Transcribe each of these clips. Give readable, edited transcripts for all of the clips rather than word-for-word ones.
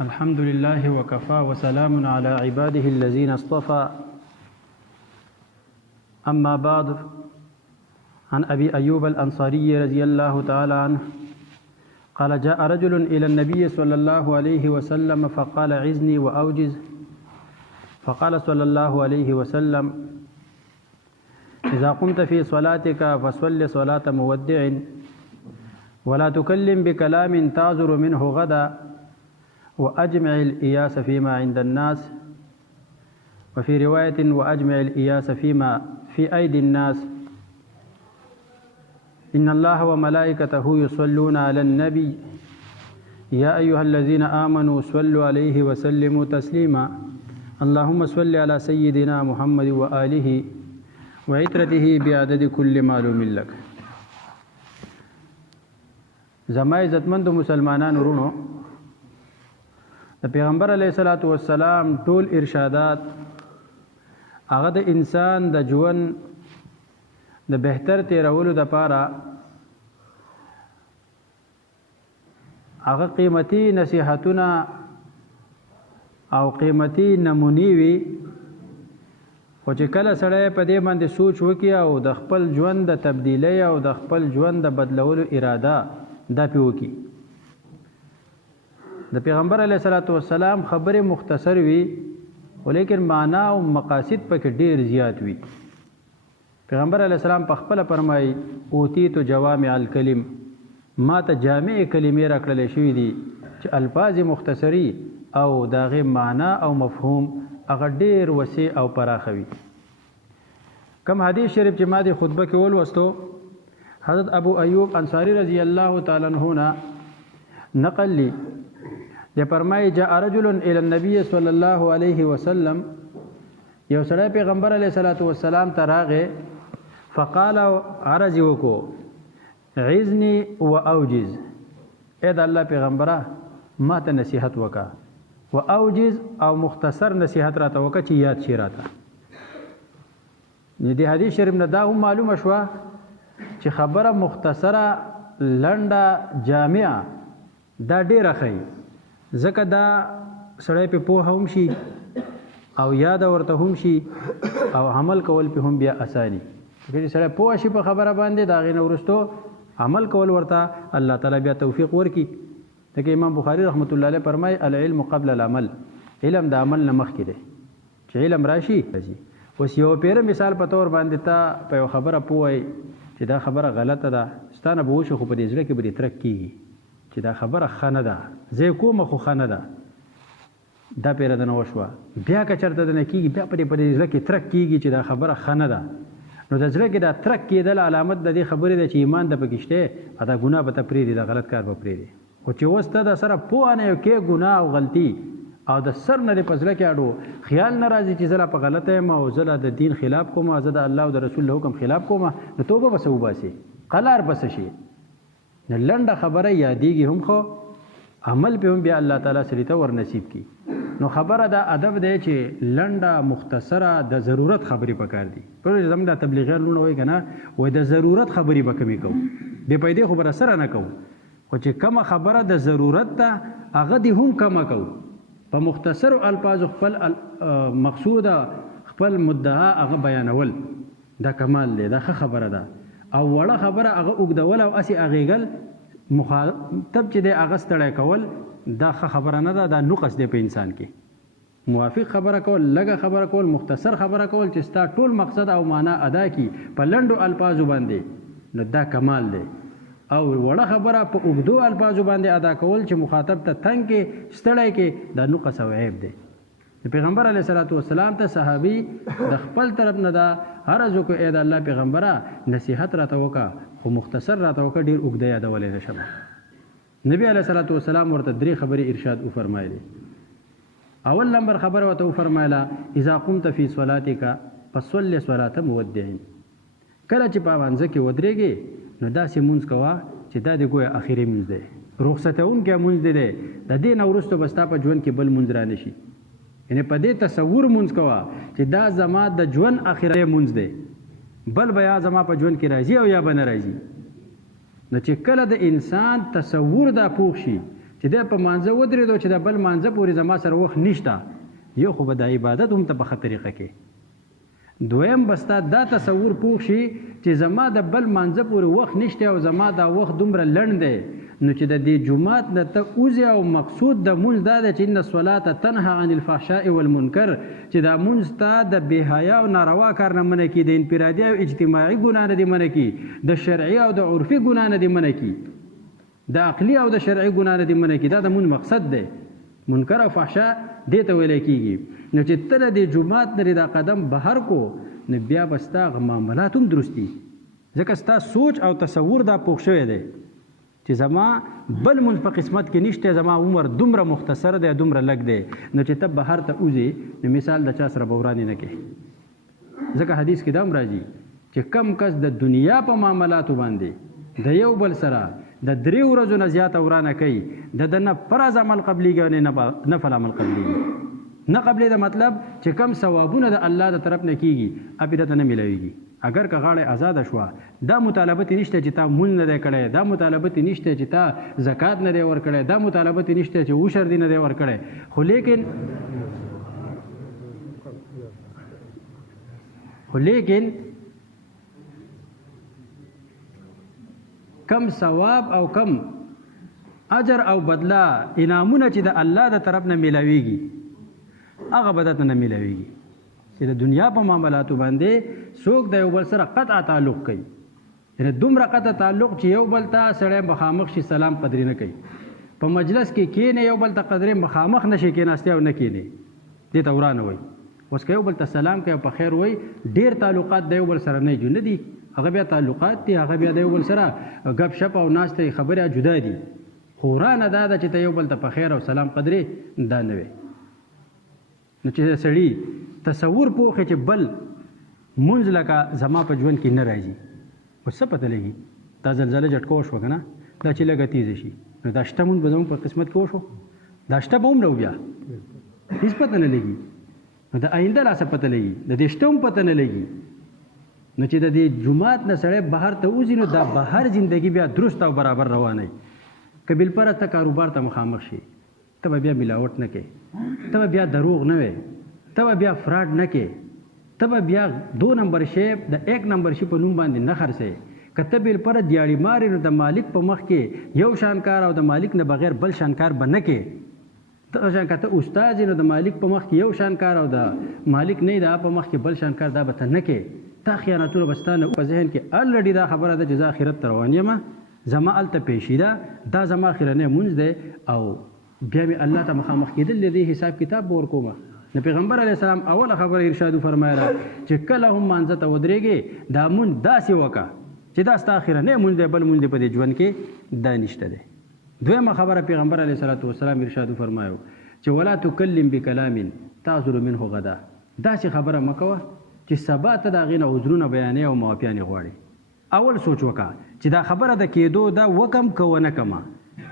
الحمد لله وكفى وسلام على عباده الذين اصطفى أما بعد عن أبي أيوب الأنصاري رضي الله تعالى عنه قال جاء رجل إلى النبي صلى الله عليه وسلم فقال عزني وأوجز فقال صلى الله عليه وسلم إذا قمت في صلاتك فصل صلاة مودع ولا تكلم بكلام تعذر منه غدا وأجمع الإياس فيما عند الناس وفي رواية وأجمع الإياس فيما في أيدي الناس إن الله وملائكته يصلون على النبي يا أيها الذين آمنوا صلوا عليه وسلموا تسليما اللهم صل على سيدنا محمد وآله وعترته بعدد كل معلوم لك. زما عزتمند مسلمانان ورونو د پیغمبر علیه الصلاۃ والسلام ټول ارشادات هغه د انسان د ژوند د بهتر تیرولو لپاره هغه قیمتي نصیحتونه او قیمتي نمونې وي خو چې کله سړی په دې باندې سوچ وکړي او د خپل ژوند د تبدیلی او د خپل ژوند د بدلولو اراده دا پې وکړي. د پیغمبر علیه الصلاۃ والسلام خبرې مختصر وي ولیکن معنا او مقاصد پکې ډېر زیات وي. پیغمبر علیه السلام په خپله فرمایي اوتیت جوامع الکلم، ما ته جامع کلمې راکړلی شوي دي چې الفاظ مختصري او د هغې معنا او مفهوم هغه ډېر وسیع او پراخه وي. کم حدیث شریف چې ما دې خطبه کې ولوستو حضرت ابو ایوب انصاری رضی الله تعالی عنہ نه نقل لی د فرمایي جاء رجل الى النبي صلی الله علیه وسلم، یو سړی پیغمبر علیه الصلاۃ والسلام ته راغی فقال عرض وکړو عزني واوجز، اې د الله پیغمبره ما ته نصیحت وکړه واوجز او مختصر نصیحت راته وکړه چې یاد شي راته. د حدیث شریف نه دا هم معلومه شوه چې خبره مختصره لنډه جامعه دا ډېره ښه ځکه دا سړی پې پوهه هم شي او یاد ورته هم شي او عمل کول پې هم بیا اساني. چې سړی پوه شي په خبره باندې د هغې نه وروستو عمل کول ورته الله تعالی بیا توفیق ورکړي. لکه امام بخاري رحمت الله علیه فرمایي العلم قبل العمل، علم د عمل نه مخکې دی. چې علم راشي اوس یو پیره مثال په طور باندې ته په یو خبره پوهی چې دا خبره غلطه ده ستا نه به وشي خو په دې زړه کې به دې ترک کېږي چې دا خبره ښه نه ده، زه یې کومه خو ښه نه ده. دا پیره د نه وشوه بیا که چېرته د نه کېږي بیا په دې زړه کې ترک کېږي چې دا خبره ښه نه ده. نو د زړه کې دا ترک کېدل علامت د دې خبرې ده چې ایمان د پکې شته، دا ګناه به ته پرېږدي، دا غلط کار به پرېږدي. خو چې اوس ته د سره پوهه نه یو کې ګناه او غلطي او د سر نه دې په زړه کې اډو خیال نه راځي چې زه لا په غلطه یم او زه لا د دین خلاف کوم، زه د الله او د رسول له حکم خلاف کوم، نو توبه به څه وباسي، قلار به څه شي. نو لنډه خبره یادېږي هم خو عمل پې هم بیا الله تعالی سړي ته ور نصیب کړي. نو خبره دا ادب دی چې لنډه مختصره د ضرورت خبرې پکار دي. پر زموږ د تبلیغیان لونه وایي که نه وایي د ضرورت خبرې به کمې کوو، بې پیدې خو به راسره نه کوو، خو چې کومه خبره د ضرورت ده هغه دې هم کمه کوو، په مختصرو الفاظو خپل مقصود خپل مدعا هغه بیانول دا کمال دی، دا ښه خبره ده. او وړه خبره هغه اوږدول او هسې اغېږل مخاطب چې دی هغه ستړی کول دا ښه خبره نه ده، دا نقص دی په انسان کې. موافق خبره کول، لږه خبره کول، مختصر خبره کول چې ستا ټول مقصد او معنا ادا کړي په لنډو الفاظو باندې، نو دا کمال دی. او وړه خبره په اوږدو الفاظو باندې ادا کول چې مخاطب ته تنګ کې ستړی کې دا نقص او عیب دی. د پیغمبر علیه الصلاۃ والسلام ته صحابي د خپل طرف نه دا عرض وکړو ای د الله پیغمبره نصیحت راته وکړه خو مختصر راته وکړه، ډېر اوږده یادولی نه شم. نبي علیه الصلاۃ والسلام ورته 3 خبرې ارشاد وفرمایلې. اول نمبر خبره ورته وفرمایله اذا قمت فی صلاتک فصل صلاة مودع، کله چې په مانځه کې ودرېږې نو داسې مونځ کوه چې دا د ګویا اخري مونځ دی، رخصتونکی مونځ دی، د دې نه وروسته به ستا په ژوند کې بل مونځ را نه شي. یعنې په دې تصور مونځ کوه چې دا زما د ژوند اخري مونځ دی، بل به یا زما په ژوند کې راځي او یا به نه راځي. نو چې کله د انسان تصور دا پوخ شي چې دی په مانځه ودرېدو چې د بل مانځه پورې زما سره وخت نشته، یو خو به د عبادت هم ته په ښه طریقه کې، دویم به ستا دا تصور پوخ شي چې زما د بل مانځه پورې وخت نشته او زما دا وخت دومره لنډ دی، نو چې د دې جومات نه ته وځې او مقصود د مونځ دا دی چې ان الصلاة تنهى عن الفحشاء والمنکر، چې دا مونځ ته د بېحیا او ناروا کار نه منع کي، د انفرادي او اجتماعي ګناه نه دې منع کي، د شرعي او د عرفي ګناه نه دې منع کي، د عقلي او د شرعي ګناه نه دې منع کي، دا د مونځ مقصد دی. منکر او فحشا دې ته ویلی کېږي. نو چې ته د دې جومات نه دا قدم بهر کو، نو بیا به ستا هغه معاملات هم درست دي، ځکه ستا سوچ او تصور دا پوخ شوی دی چې زما بل مونځ په قسمت کې نشته، زما عمر دومره مختصر دی، دومره لږ دی، نو چې ته بهر ته وځې نو مثال د چا سره به ورانې نه کوې. ځکه حدیث کې دا هم راځي چې کم کس د دنیا په معاملاتو باندې د یو بل سره د 3 ورځو نه زیاته ورانه کوي، د نه فرض عمل قبلیږي او نه نفل عمل قبلیږي. نه قبلې د مطلب چې کم ثوابونه د الله د طرف نه کېږي هغه دته نه میلاویږي. اگر که غاړه آزاده شوه، دا مطالبه نشته چې تا مول نه دی کړی، دا مطالبه نشته چې تا زکات نه دی ورکړی، دا مطالبه نشته چې عشر دی نه دی ورکړی، خو لیکن کم ثواب او کم اجر او بدلا انعامونه چې د الله د طرف نه میلاویږي هغه به درته نه میلاویږي. چې د دنیا په معاملاتو باندې څوک د یو بل سره قطع تعلق کوي، یعنې دومره قطع تعلق چې یو بل ته سړی مخامخ شي سلام قدرې نه کوي، په مجلس کې کېنې یو بل ته قدرې مخامخ نه شي کېناستی او نه کېنې، دې ته ورانه وایي. اوس که یو بل ته سلام کوي او په خیر وایي، ډېر تعلقات د یو بل سره نه جوړ نه دي، هغه بیا تعلقات دي، هغه بیا د یو بل سره ګپ شپ او ناستې خبرې جدا دي، خو ورانه دا ده چې ته یو بل ته په خیر او سلام قدرې دا نه وي. نو چې سړي تصور پوخې چې بل مونځ لکه زما په ژوند کې نه راځي، اوس څه پته لګي دا زلزله جټکو شوه که نه، دا چې لږه تیزه شي نو دا شته مونځ به زموږ په قسمت کې وشو، دا شته به هم نه بیا هېڅ پته نه لګي، نو د آینده لا څه پته لګي، د دې شته هم پته نه لګي. نو چې د دې جومات نه سړی بهر ته وځي نو دا بهر زندگی بیا درست او برابر روانه وي. که بالپره ته کاروبار ته مخامخ شي، ته به بیا ملاوټ نه کوې، ته به بیا دروغ نه وې، ته به بیا فراډ نه کې، ته به بیا 2 نمبر شی د 1 نمبر شی په نوم باندې نه خرڅې. که ته بالپره دیاړي مارې نو د مالک په مخ کې یو شانکار او د مالک نه بغیر بل شانکار به نه کې. ته که ته استاد نو د مالک په مخ کې یو شانکار او د مالک نه د په مخ کې بل شانکار، دا به ته نه کې. تا خیانتونه به ستا نه په ذهن کې الرډي دا خبره ده چې زه آخرت ته روان یم، زما هلته پیشي ده، دا زما اخرنی مونځ دی او بیا مې الله ته مخامخ کېدل دی، حساب کتاب به ورکومه. نو پیغمبر علیه السلام اوله خبره ارشاد فرمایله چې کله هم مانځه ته ودرېږې دا مونځ داسې وکړه چې دا ستا اخرنی مونځ دی، بل مونځ دی په دې ژوند کې دا نشته دی. دویمه خبره پیغمبر علیه السلام ارشاد فرمایو چې ولا تکلم بکلام تعذر منه غدا، داسې خبره مه کوه چې سبا ته د هغې نه عذرونه بیانې او معافیانې غواړې. اول سوچ وکړه چې دا خبره د کېدو دا وکم که ونه کمه،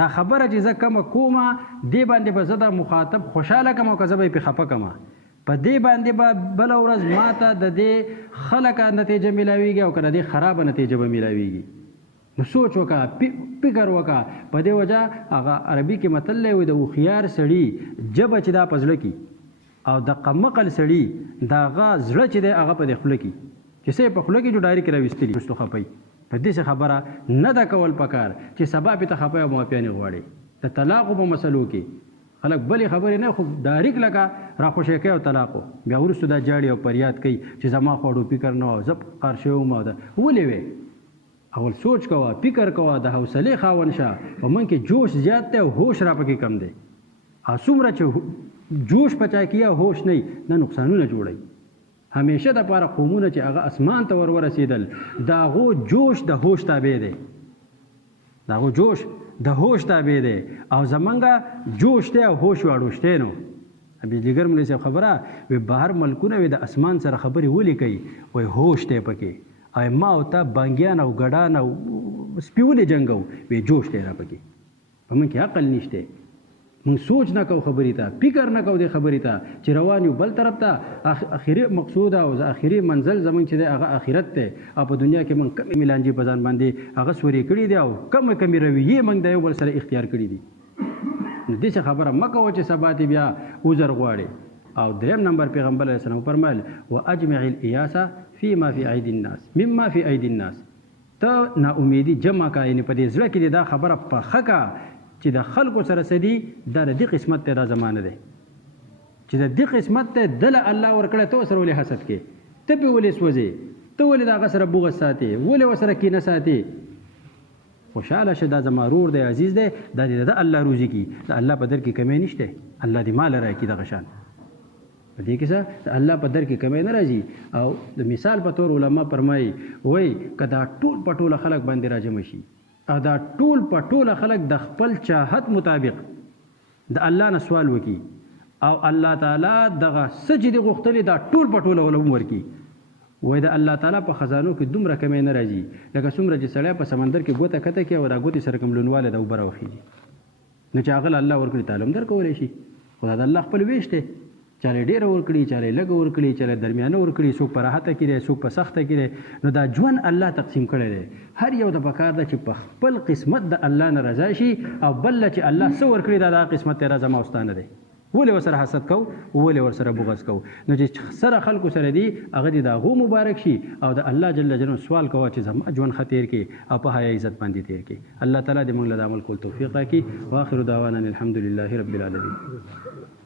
دا خبره چې زه کمه کومه دې باندې به زه د مخاطب خوشحاله کم او که زه به یې پې خفه کمه، په دې باندې به بله ورځ ما ته د دې خلکه نتیجه میلاویږي او که د دې خرابه نتیجه به میلاویږي. نو سوچ وکړه، فکر وکړه. په دې وجه هغه عربي کې متل دی وایي د هوښیار سړي ژبه چې دا په زړه کې او د قمقل سړي د هغه زړه چې دی هغه په دې خوله کې چې څه یې په خوله کې جو ډایرکټ راویستلي وروستو خفئ. په داسې خبره نه ده کول پکار چې سبا پې ته خفه او معافیانې غواړې. د طلاقو په مسلو کې خلک بلې خبرې نه، خو ډایرکټ لکه راخوشی کوي او طلاقو، بیا وروستو دا جاړي او فریاد کوي چې زما خو اډو فکر نه و، زه قهر شوی وم او ده. ولې وې؟ اول سوچ کوه، فکر کوه، د حوصلې خاوند شه. په من کې جوش زیات دی او هوش را پکې کم دی. څومره چې جوش پچا کیا هوش نه نه نقصانونه جوړي. همیشه د پاره قومونه چې هغه اسمان ته ورسېدل دا غو جوش د هوش تابع دی، دا غو جوش د هوش تابع دی او زمونږه جوش دی او هوش واړوشته نو. بجلیګر مولوي صاحب خبره وي بهر ملکونه وي د اسمان سره خبرې ولي کوي، وای هوش دی پکې، او ما او ته بانګیان او ګډان او سپیولې جنګو وي جوش دی را پکې. په من کې عقل نشته، مونږ سوچ نه کوو خبرې ته، فکر نه کوو د خبرې ته چې روان یو بل طرف ته. اخري مقصود او اخري منزل زمونږ چې دی هغه آخرت دی، او په دنیا کې مونږ کمې میلانجې په ځان باندې هغه سورې کړي دي او کمې رویې مونږ د یو بل سره اختیار کړي دي. نو داسې خبره مه کوه چې سبا دې بیا عذر غواړې. او دریم نمبر پیغمبر علیه السلام فرمایل واجمع الایاس فيما في ايدي الناس مما في ايدي الناس. ته نا امیدي جمع کا، یعنی په دې زړه کې دا خبره پخه کا چې د خلکو سره سدي دا د دې قسمت ته دا زمانه ده چې د دې قسمت ته دل الله ورکړه، ته سره ولې حسد کې، ته په ولې سوځې، ته ولې دا سره بغض ساتي، ولې وسره کې نه ساتي. خوشاله شه دا زما رور دی، عزیز دی، دا د الله روزي کی، د الله په در کې کمی نشته، الله دې مال راکړي دغه شان. په دې کې څه الله په در کې کمی نه راځي. او د مثال په تور علما فرمایي وای کدا ټول په ټول خلک باندې راجم شي او دا ټول په ټول خلک د خپل چاهت مطابق د الله نه سوال وکي او الله تعالی دغه سجدي غوښتلې دا ټول په ټول ولوم ورکی، وای د الله تعالی په خزانو کې دومره کمی نه راځي لکه څومره چې سړی په سمندر کې ګوته کته کې او را ګوتې سره کوم لونواله د اوبه راوخیږي. نو چې هغه الله ورکړي تعلیم در کولی شي، خو دا د الله خپل ویش دی. چاله ډېره ورکړي، چاله لږه ورکړي، چاله درمیانه ورکړي، څوک په راحته کې دی، څوک په سخته کې دی. نو دا ژوند الله تقسیم کړی دی. هر یو د پکار ده چې په خپل قسمت د الله نه رضا شي او بل چې الله څه ورکړي دا قسمت ته رضا ما واستانه دی. ولې ورسره حسد کو، ولې ورسره بغض کو. نو چې سره خلکو سره دی هغه دې د هغو مبارک شي او د الله جل جلاله سوال کوه چې زما ژوند ښه تېر کړي او په حیا عزت باندې تېر کړي. الله تعالی دې موږ له د عمل کول توفیق راکړي. واخر دعوانا الحمد لله رب العالمین.